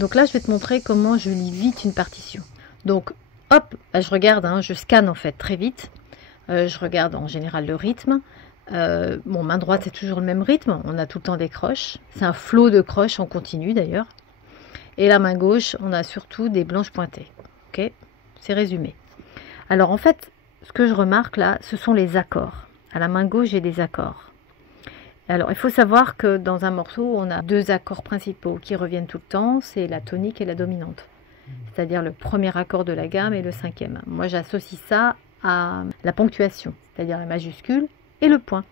Donc là, je vais te montrer comment je lis vite une partition. Donc, hop, je regarde, hein, je scanne en fait très vite. Je regarde en général le rythme. Bon, main droite, c'est toujours le même rythme. On a tout le temps des croches. C'est un flot de croches en continu d'ailleurs. Et la main gauche, on a surtout des blanches pointées. Ok, c'est résumé. Alors en fait, ce que je remarque là, ce sont les accords. À la main gauche, j'ai des accords. Alors, il faut savoir que dans un morceau, on a deux accords principaux qui reviennent tout le temps, c'est la tonique et la dominante. C'est-à-dire le premier accord de la gamme et le cinquième. Moi, j'associe ça à la ponctuation, c'est-à-dire la majuscule et le point.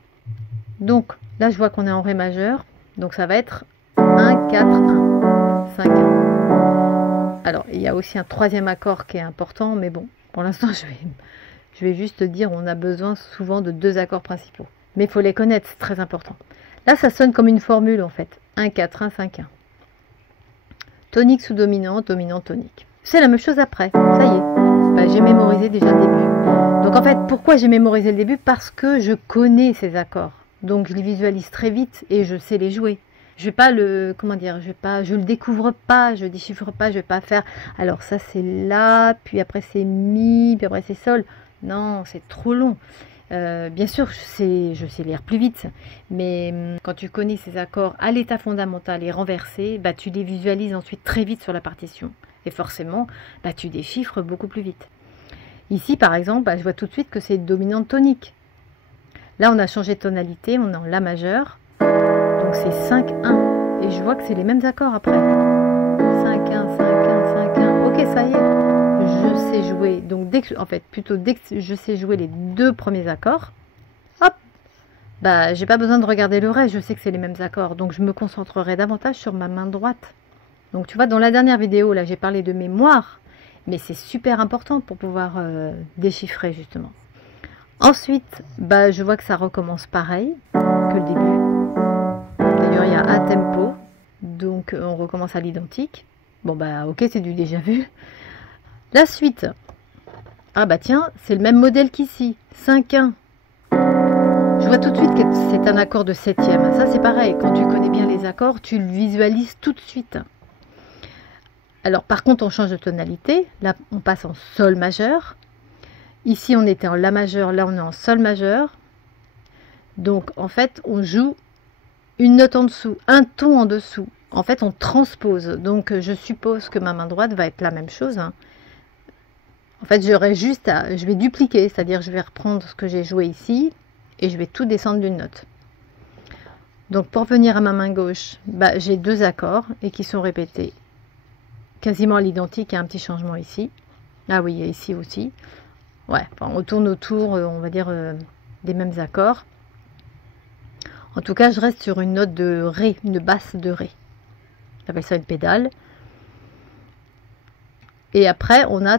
Donc, là, je vois qu'on est en Ré majeur, donc ça va être 1, 4, 1, 5, 1. Alors, il y a aussi un troisième accord qui est important, mais bon, pour l'instant, je vais juste dire on a besoin souvent de deux accords principaux. Mais il faut les connaître, c'est très important. Là, ça sonne comme une formule en fait. 1, 4, 1, 5, 1. Tonique sous dominante, dominante, tonique. C'est la même chose après. Ça y est. Bah, j'ai mémorisé déjà le début. Donc en fait, pourquoi j'ai mémorisé le début? Parce que je connais ces accords. Donc je les visualise très vite et je sais les jouer. Je vais pas le, comment dire, je le découvre pas, je déchiffre pas, je vais pas faire. Alors ça c'est la, puis après c'est mi, puis après c'est sol. Non, c'est trop long. Bien sûr, je sais lire plus vite, mais quand tu connais ces accords à l'état fondamental et renversés, bah, tu les visualises ensuite très vite sur la partition. Et forcément, bah, tu déchiffres beaucoup plus vite. Ici, par exemple, bah, je vois tout de suite que c'est dominante tonique. Là, on a changé de tonalité, on est en La majeur. Donc c'est 5-1. Et je vois que c'est les mêmes accords après. 5-1, 5-1, 5-1. Ok, ça y est. Je sais jouer, donc dès que je sais jouer les deux premiers accords, hop, bah j'ai pas besoin de regarder le reste, je sais que c'est les mêmes accords, donc je me concentrerai davantage sur ma main droite. Donc tu vois, dans la dernière vidéo là, j'ai parlé de mémoire, mais c'est super important pour pouvoir déchiffrer justement. Ensuite, bah je vois que ça recommence pareil que le début. D'ailleurs, il y a un tempo, donc on recommence à l'identique. Bon bah ok, c'est du déjà vu. La suite, ah bah tiens, c'est le même modèle qu'ici, 5-1. Je vois tout de suite que c'est un accord de septième. Ça c'est pareil, quand tu connais bien les accords, tu le visualises tout de suite. Alors par contre, on change de tonalité. Là, on passe en sol majeur. Ici, on était en La majeur, là on est en sol majeur. Donc en fait, on joue une note en dessous, un ton en dessous. En fait, on transpose. Donc je suppose que ma main droite va être la même chose, hein. En fait, je vais dupliquer, c'est-à-dire je vais reprendre ce que j'ai joué ici et je vais tout descendre d'une note. Donc pour venir à ma main gauche, bah, j'ai deux accords et qui sont répétés quasiment à l'identique. Il y a un petit changement ici. Ah oui, il y a ici aussi. Ouais, enfin, on tourne autour, on va dire, des mêmes accords. En tout cas, je reste sur une note de Ré, une basse de Ré. J'appelle ça une pédale. Et après, on a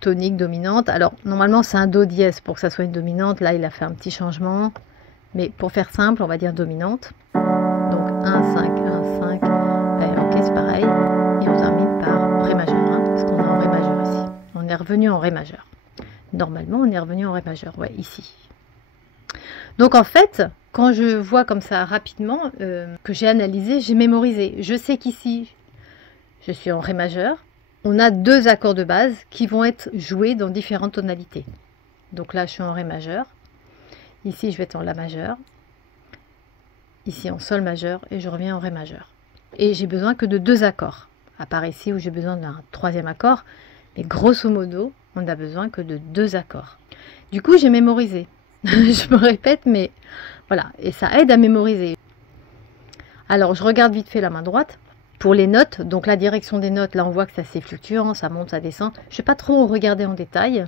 tonique, dominante. Alors, normalement, c'est un Do dièse pour que ça soit une dominante. Là, il a fait un petit changement. Mais pour faire simple, on va dire dominante. Donc, 1, 5, 1, 5. Ok, c'est pareil. Et on termine par Ré majeur, hein, parce qu'on est en Ré majeur ici. On est revenu en Ré majeur. Normalement, on est revenu en Ré majeur. Ouais, ici. Donc, en fait, quand je vois comme ça rapidement, que j'ai analysé, j'ai mémorisé. Je sais qu'ici, je suis en Ré majeur. On a deux accords de base qui vont être joués dans différentes tonalités. Donc là, je suis en Ré majeur. Ici, je vais être en La majeur. Ici, en Sol majeur. Et je reviens en Ré majeur. Et j'ai besoin que de deux accords. À part ici où j'ai besoin d'un troisième accord. Mais grosso modo, on n'a besoin que de deux accords. Du coup, j'ai mémorisé. Je me répète, mais voilà. Et ça aide à mémoriser. Alors, je regarde vite fait la main droite. Pour les notes, donc la direction des notes, là on voit que c'est assez fluctuant, ça monte, ça descend. Je ne vais pas trop regarder en détail.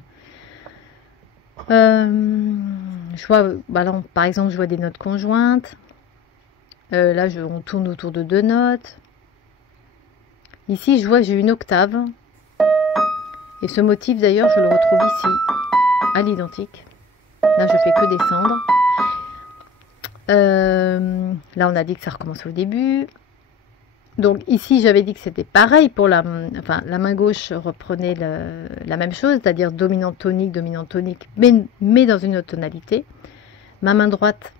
Je vois, bah là, par exemple, je vois des notes conjointes. Là, on tourne autour de deux notes. Ici, je vois j'ai une octave. Et ce motif, d'ailleurs, je le retrouve ici, à l'identique. Là, je fais que descendre. Là, on a dit que ça recommence au début. Donc ici, j'avais dit que c'était pareil pour la main gauche reprenait la même chose, c'est-à-dire dominante tonique, mais dans une autre tonalité. Ma main droite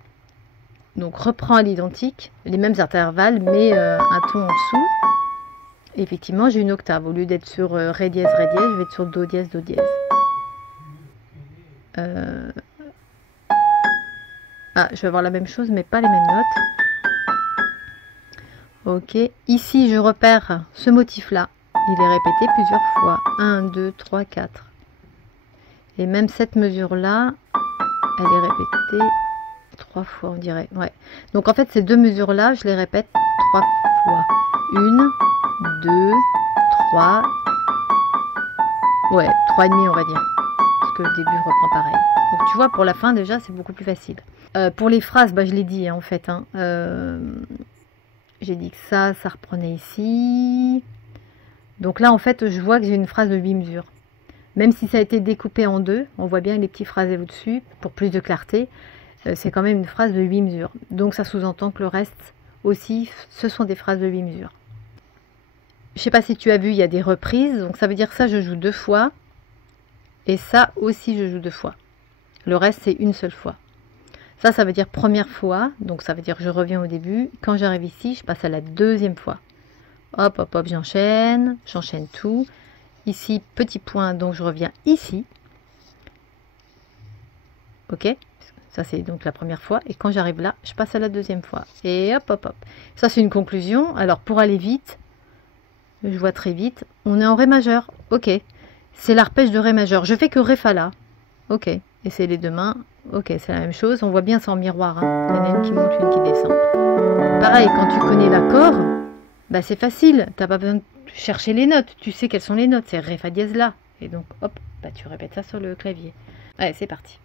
donc reprend à l'identique, les mêmes intervalles, mais un ton en dessous. effectivement, j'ai une octave. Au lieu d'être sur Ré dièse, je vais être sur Do dièse, Do dièse. Ah, je vais avoir la même chose, mais pas les mêmes notes. Ok, ici, je repère ce motif-là. Il est répété plusieurs fois. 1, 2, 3, 4. Et même cette mesure-là, elle est répétée 3 fois, on dirait. Ouais. Donc, en fait, ces deux mesures-là, je les répète 3 fois. 1, 2, 3. Ouais, 3,5 on va dire. Parce que le début, je reprends pareil. Donc, tu vois, pour la fin, déjà, c'est beaucoup plus facile. Pour les phrases, bah, je l'ai dit, hein, en fait. Hein. J'ai dit que ça reprenait ici. Donc là, en fait, je vois que j'ai une phrase de 8 mesures. Même si ça a été découpé en deux, on voit bien les petits phrasés au-dessus, pour plus de clarté. C'est quand même une phrase de 8 mesures. Donc ça sous-entend que le reste aussi, ce sont des phrases de 8 mesures. Je ne sais pas si tu as vu, il y a des reprises. Donc ça veut dire que ça, je joue 2 fois. Et ça aussi, je joue 2 fois. Le reste, c'est une seule fois. Ça veut dire première fois. Donc ça veut dire que je reviens au début. Quand j'arrive ici, je passe à la deuxième fois. Hop, hop, hop, j'enchaîne tout. Ici, petit point, donc je reviens ici. Ok, ça c'est donc la première fois. Et quand j'arrive là, je passe à la deuxième fois. Et hop, hop, hop. Ça c'est une conclusion. Alors pour aller vite, je vois très vite, on est en Ré majeur. Ok, c'est l'arpège de Ré majeur. Je fais que Ré Fa La. Ok, et c'est les deux mains. Ok, c'est la même chose. On voit bien ça en miroir. Hein. Il y en a une qui monte, une qui descend. Pareil, quand tu connais l'accord, bah c'est facile. T'as pas besoin de chercher les notes. Tu sais quelles sont les notes. C'est Ré Fa dièse La. Et donc, hop, bah tu répètes ça sur le clavier. Allez, c'est parti.